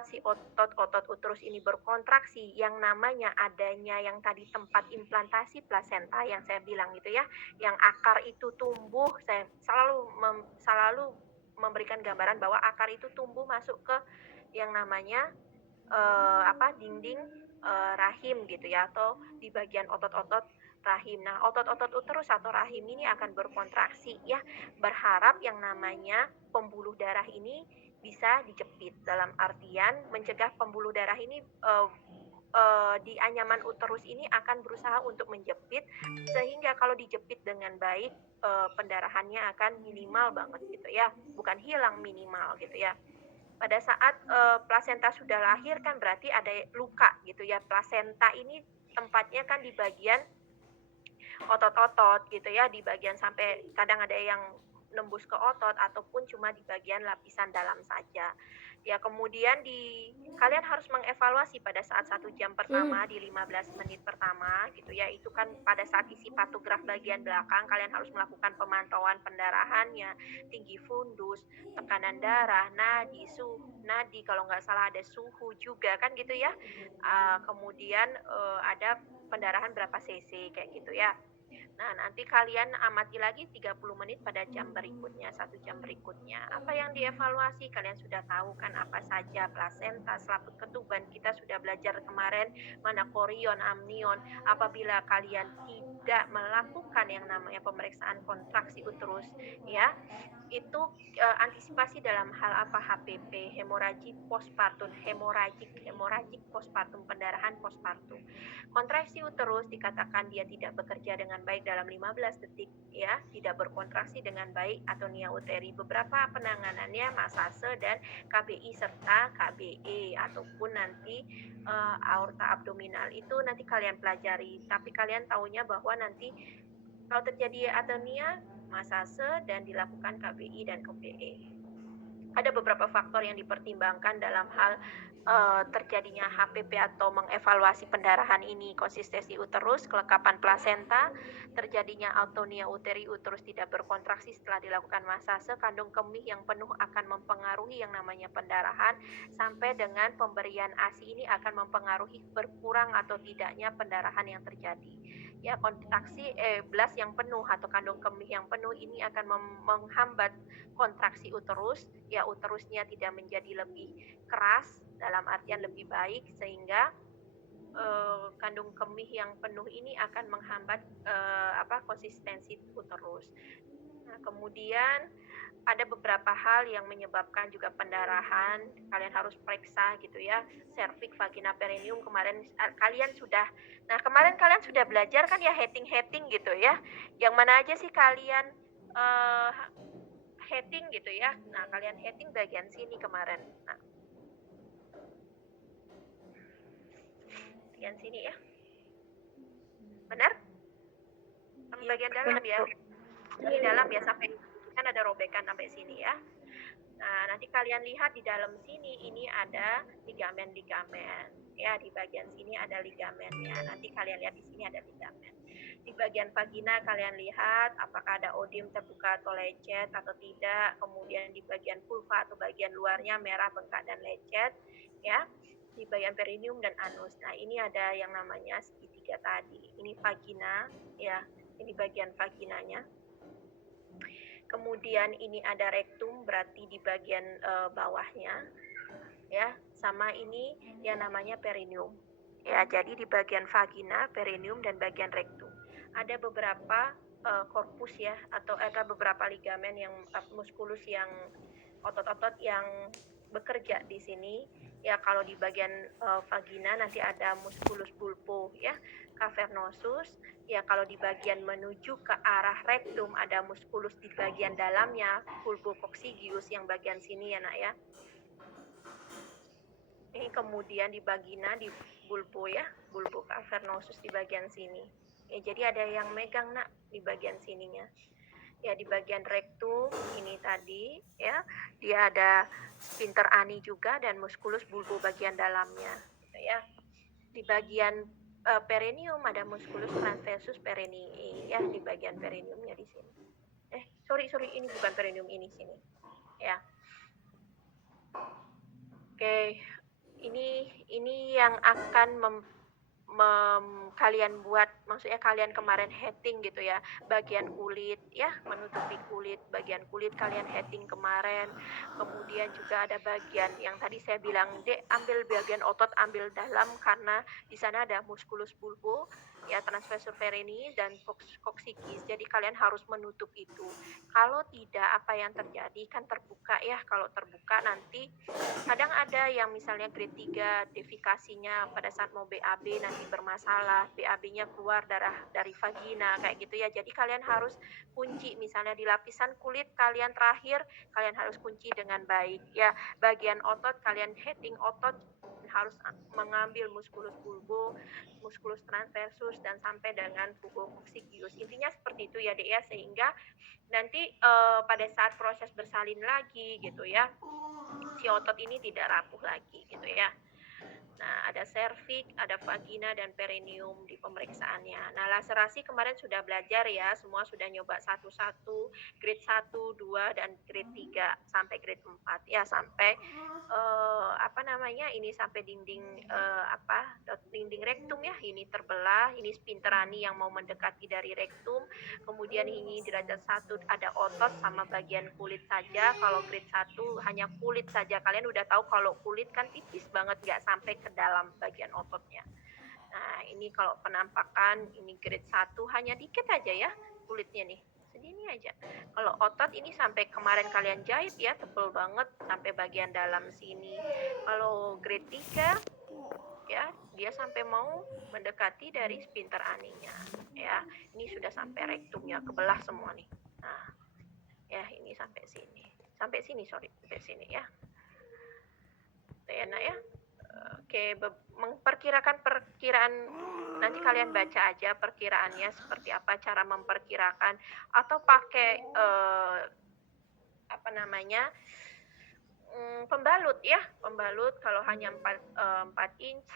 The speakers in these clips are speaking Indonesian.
saat si otot-otot uterus ini berkontraksi, yang namanya adanya yang tadi tempat implantasi plasenta yang saya bilang gitu ya, yang akar itu tumbuh, saya selalu memberikan gambaran bahwa akar itu tumbuh masuk ke yang namanya dinding rahim gitu ya, atau di bagian otot-otot rahim. Nah, otot-otot uterus atau rahim ini akan berkontraksi ya, berharap yang namanya pembuluh darah ini bisa dijepit. Dalam artian mencegah pembuluh darah ini di anyaman uterus ini akan berusaha untuk menjepit, sehingga kalau dijepit dengan baik pendarahannya akan minimal banget gitu ya, bukan hilang, minimal gitu ya. Pada saat plasenta sudah lahir kan berarti ada luka gitu ya. Plasenta ini tempatnya kan di bagian otot-otot gitu ya, di bagian sampai kadang ada yang nembus ke otot ataupun cuma di bagian lapisan dalam saja. Ya kemudian kalian harus mengevaluasi pada saat 1 jam pertama Hmm. di 15 menit pertama gitu ya. Itu kan pada saat isi patograf bagian belakang kalian harus melakukan pemantauan pendarahannya, tinggi fundus, tekanan darah, nadi kalau nggak salah ada suhu juga kan gitu ya. Kemudian ada pendarahan berapa cc kayak gitu ya. Nah, nanti kalian amati lagi 30 menit pada jam berikutnya, 1 jam berikutnya. Apa yang dievaluasi? Kalian sudah tahu kan apa saja, plasenta, selaput ketuban. Kita sudah belajar kemarin mana korion, amnion. Apabila kalian tidak melakukan yang namanya pemeriksaan kontraksi uterus, ya, itu antisipasi dalam hal apa? HPP, hemoragik postpartum, hemoragik postpartum, pendarahan postpartum. Kontraksi uterus dikatakan dia tidak bekerja dengan baik dalam 15 detik ya, tidak berkontraksi dengan baik atau nia uteri. Beberapa penanganannya masase dan KBI serta KBE ataupun nanti aorta abdominal itu nanti kalian pelajari. Tapi kalian tahunya bahwa nanti kalau terjadi atonia, masase dan dilakukan KBI dan KBE. Ada beberapa faktor yang dipertimbangkan dalam hal terjadinya HPP atau mengevaluasi pendarahan ini, konsistensi uterus, kelekapan plasenta, terjadinya autonia uteri, uterus tidak berkontraksi setelah dilakukan masase, kandung kemih yang penuh akan mempengaruhi yang namanya pendarahan, sampai dengan pemberian ASI ini akan mempengaruhi berkurang atau tidaknya pendarahan yang terjadi. Ya, kontraksi blas yang penuh atau kandung kemih yang penuh ini akan menghambat kontraksi uterus, ya uterusnya tidak menjadi lebih keras dalam artian lebih baik, sehingga kandung kemih yang penuh ini akan menghambat konsistensi uterus. Nah, kemudian ada beberapa hal yang menyebabkan juga pendarahan, kalian harus periksa gitu ya, serviks, vagina, perineum. Kemarin kalian sudah belajar kan ya, heading gitu ya, yang mana aja sih kalian uh, heading gitu ya. Nah, kalian heading bagian sini kemarin. Nah, bagian sini ya. Benar? Iya, Bagian dalam benar, ya. Bu. Ini dalam ya, sampai kan ada robekan sampai sini ya. Nah, nanti kalian lihat di dalam sini ini ada ligamen-ligamen. Ya, di bagian sini ada ligamennya. Nanti kalian lihat di sini ada ligamen. Di bagian vagina kalian lihat apakah ada odim terbuka atau lecet atau tidak. Kemudian di bagian vulva atau bagian luarnya merah, bengkak dan lecet, ya. Di bagian perineum dan anus. Nah, ini ada yang namanya segitiga tadi. Ini vagina, ya. Ini bagian vaginanya. Kemudian ini ada rektum, berarti di bagian bawahnya, ya. Sama ini yang namanya perineum. Ya, jadi di bagian vagina, perineum dan bagian rektum. Ada beberapa korpus ya, atau ada beberapa ligamen yang muskulus, yang otot-otot yang bekerja di sini. Ya, kalau di bagian vagina nanti ada musculus bulbo ya, cavernosus. Ya, kalau di bagian menuju ke arah rektum ada muskulus di bagian dalamnya, bulbococcygeus yang bagian sini ya nak ya. Ini kemudian di vagina, di bulbo ya, bulbo cavernosus di bagian sini. Ya, jadi ada yang megang nak di bagian sininya. Ya, di bagian rektum ini tadi ya, dia ada sphincter ani juga dan musculus bulbo bagian dalamnya gitu ya. Di bagian perineum ada musculus transversus perenii ya, di bagian perineumnya di sini. Sorry, ini bukan perineum, ini sini ya. Oke, Ini yang akan kalian buat, maksudnya kalian kemarin heading gitu ya, bagian kulit ya, menutupi kulit, bagian kulit kalian heading kemarin. Kemudian juga ada bagian yang tadi saya bilang, Dek, ambil bagian otot, ambil dalam karena di sana ada musculus bulbo, ya transversus perennis dan coccygeus. Jadi kalian harus menutup itu. Kalau tidak, apa yang terjadi kan terbuka ya. Kalau terbuka nanti kadang ada yang misalnya grade 3 defikasinya pada saat mau BAB nanti bermasalah, BAB-nya keluar darah dari vagina kayak gitu ya. Jadi kalian harus kunci misalnya di lapisan kulit kalian terakhir, kalian harus kunci dengan baik ya. Bagian otot kalian heading otot harus mengambil musculus bulbo, musculus transversus dan sampai dengan pubococcygeus. Intinya seperti itu ya, Dek ya, sehingga nanti pada saat proses bersalin lagi gitu ya, si otot ini tidak rapuh lagi gitu ya. Nah, ada serviks, ada vagina dan perineum di pemeriksaannya. Nah, laserasi kemarin sudah belajar ya, semua sudah nyoba satu-satu, grade 1, 2 dan grade 3 sampai grade 4 ya, sampai apa namanya? Ini sampai dinding dinding rektum ya, ini terbelah, ini spinterani yang mau mendekati dari rektum. Kemudian ini derajat 1 ada otot sama bagian kulit saja. Kalau grade 1 hanya kulit saja. Kalian udah tahu kalau kulit kan tipis banget, nggak sampai ke dalam bagian ototnya. Nah, ini kalau penampakan ini grade 1 hanya dikit aja ya kulitnya nih. Segini aja. Kalau otot ini sampai kemarin kalian jahit ya, tebel banget sampai bagian dalam sini. Kalau grade 3 ya, dia sampai mau mendekati dari spinter aninya ya. Ini sudah sampai rektumnya kebelah semua nih. Nah, ya ini sampai sini. Sampai sini ya. Enak ya. Oke, perkiraan nanti kalian baca aja perkiraannya seperti apa, cara memperkirakan atau pakai pembalut ya, pembalut kalau hanya 4 inch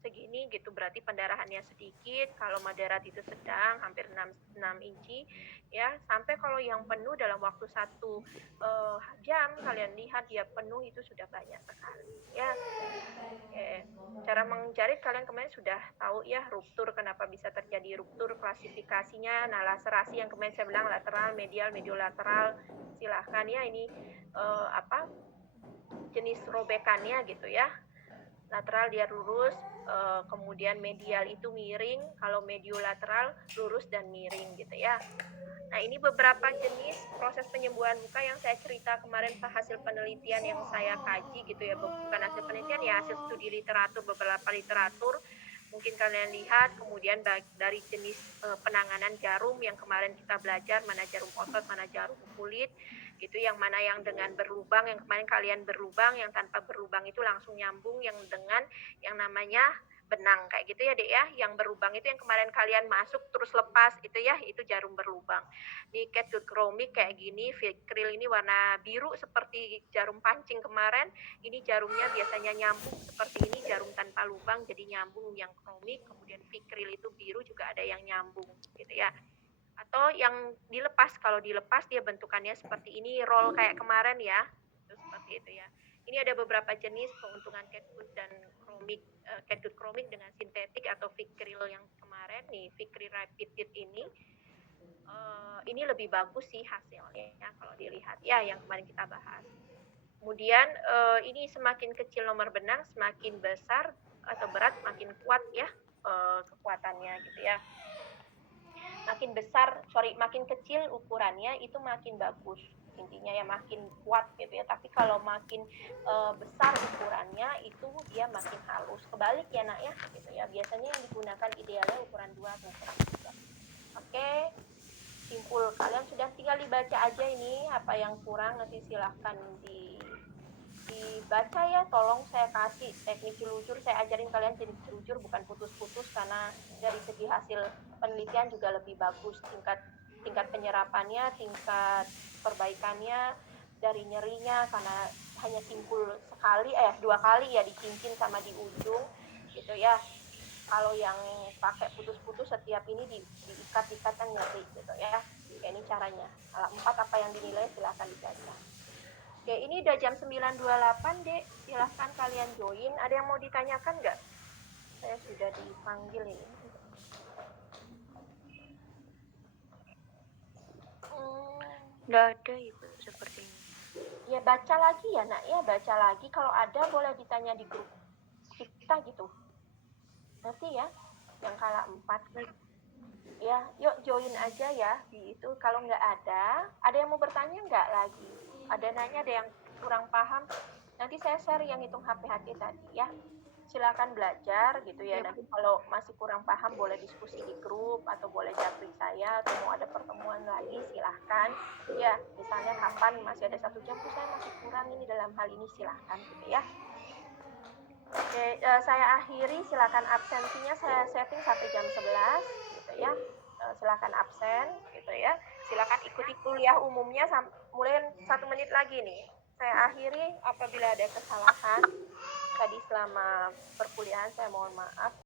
segini gitu berarti pendarahannya sedikit, kalau moderat itu sedang hampir 6 inci ya, sampai kalau yang penuh dalam waktu 1 jam kalian lihat dia penuh itu sudah banyak sekali ya. Cara menjahit kalian kemarin sudah tahu ya, ruptur kenapa bisa terjadi ruptur, klasifikasinya. Nah, laserasi yang kemarin saya bilang lateral, medial, mediolateral, silahkan ya ini jenis robekannya gitu ya. Lateral dia lurus, kemudian medial itu miring, kalau mediolateral lurus dan miring gitu ya. Nah, ini beberapa jenis proses penyembuhan luka yang saya cerita kemarin hasil penelitian yang saya kaji gitu ya, bukan hasil penelitian ya, hasil studi literatur, beberapa literatur mungkin kalian lihat. Kemudian dari jenis penanganan jarum yang kemarin kita belajar, mana jarum otot, mana jarum kulit gitu, yang mana yang dengan berlubang, yang kemarin kalian berlubang, yang tanpa berlubang itu langsung nyambung, yang dengan yang namanya benang kayak gitu ya, Dek ya. Yang berlubang itu yang kemarin kalian masuk terus lepas itu ya, itu jarum berlubang. Ini catgut chromik kayak gini, Vicryl ini warna biru seperti jarum pancing kemarin. Ini jarumnya biasanya nyambung seperti ini, jarum tanpa lubang jadi nyambung yang chromik. Kemudian Vicryl itu biru juga ada yang nyambung gitu ya. Atau yang dilepas, kalau dilepas dia bentukannya seperti ini, roll kayak kemarin ya, itu seperti itu ya. Ini ada beberapa jenis keuntungan catgut dan chromik, catgut chromik dengan sintetik atau Vicryl yang kemarin nih, Vicryl Rapid Kit ini lebih bagus sih hasilnya ya, kalau dilihat ya yang kemarin kita bahas. Kemudian ini semakin kecil nomor benang, semakin besar atau berat makin kuat ya kekuatannya gitu ya. Makin kecil ukurannya itu makin bagus, intinya ya makin kuat gitu ya. Tapi kalau makin besar ukurannya itu dia makin halus. Kebalik ya nak ya gitu ya. Biasanya yang digunakan idealnya ukuran 2 atau ukuran 3. Oke, simpul. Kalian sudah tinggal dibaca aja ini apa yang kurang, nanti silahkan dibaca ya. Tolong saya kasih teknik jelujur, saya ajarin kalian teknik jelujur bukan putus-putus, karena dari segi hasil penelitian juga lebih bagus, tingkat penyerapannya, tingkat perbaikannya, dari nyerinya karena hanya simpul sekali 2 kali ya, di cincin sama di ujung gitu ya. Kalau yang pakai putus-putus setiap ini diikat-ikat kan nyeri gitu ya. Ini caranya. Kalau 4 apa yang dinilai silahkan dibaca. Oke, ini udah jam 9.28, Dek. Silahkan kalian join. Ada yang mau ditanyakan nggak? Saya sudah dipanggil ini. Nggak ada Ibu sepertinya. Ya baca lagi ya nak ya, baca lagi. Kalau ada boleh ditanya di grup kita gitu. Nanti ya, yang kalah 4. Ya, yuk join aja ya di itu. Kalau nggak ada yang mau bertanya nggak lagi? Ada nanya, ada yang kurang paham. Nanti saya share yang hitung HPHT tadi ya. Silakan belajar gitu ya. Nanti kalau masih kurang paham boleh diskusi di grup atau boleh japri saya atau mau ada pertemuan lagi silahkan. Ya, misalnya kapan masih ada 1 jam tuh saya masih kurang ini dalam hal ini silahkan gitu ya. Oke, saya akhiri. Silakan absensinya saya setting sampai jam 11 gitu ya. Silakan absen gitu ya. Silakan ikuti kuliah umumnya mulai 1 menit lagi nih. Saya akhiri. Apabila ada kesalahan tadi selama perkuliahan saya mohon maaf.